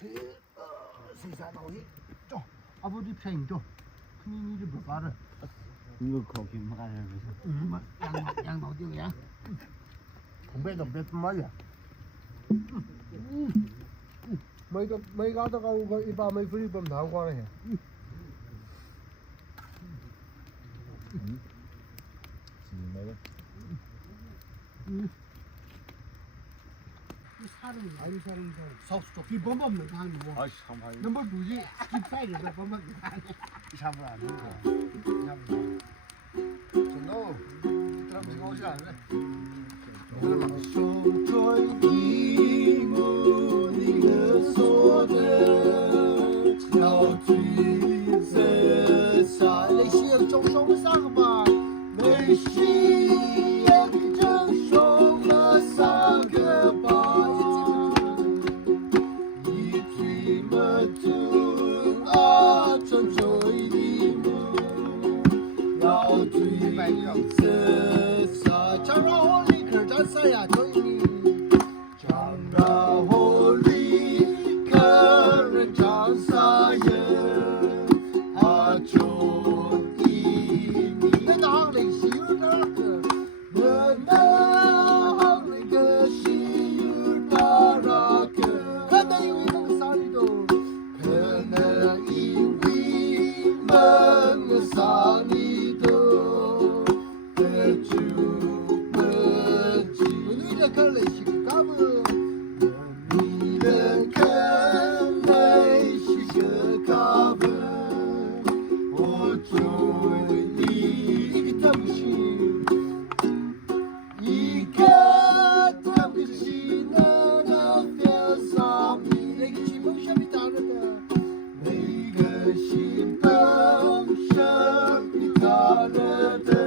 谁啥东西？走，阿不你骗你走，你就不发了。我靠，去嘛干啥子？养老顶养，同别同别妈呀！mấy cái tao câu cái ba mấy phút bấm tháo qua này. 사람. 사업도 이 범범 못 하는 거. 아이씨, 참 넘버 2지. 이 파일에 범범 못 하는. 이상을 안 해. 너 드럼 오지 않네. 手中一幕你的所得，要聚在下那些就受伤吧。没需要你承受了三个吧，一推么就啊，成就一幕，要聚在下，讲让我立刻站三呀，可以。长大后立刻人长撒野，啊就一米。那当然是有点个。那那个是有大那个，可能因为那个啥里头，可能因为那个啥里头的就不记，你这可能是个干部。你的可能是个嘎巴，我就一个东西。一个特别是那那边上面那个气氛下面打了的。每个心灯上面打了的。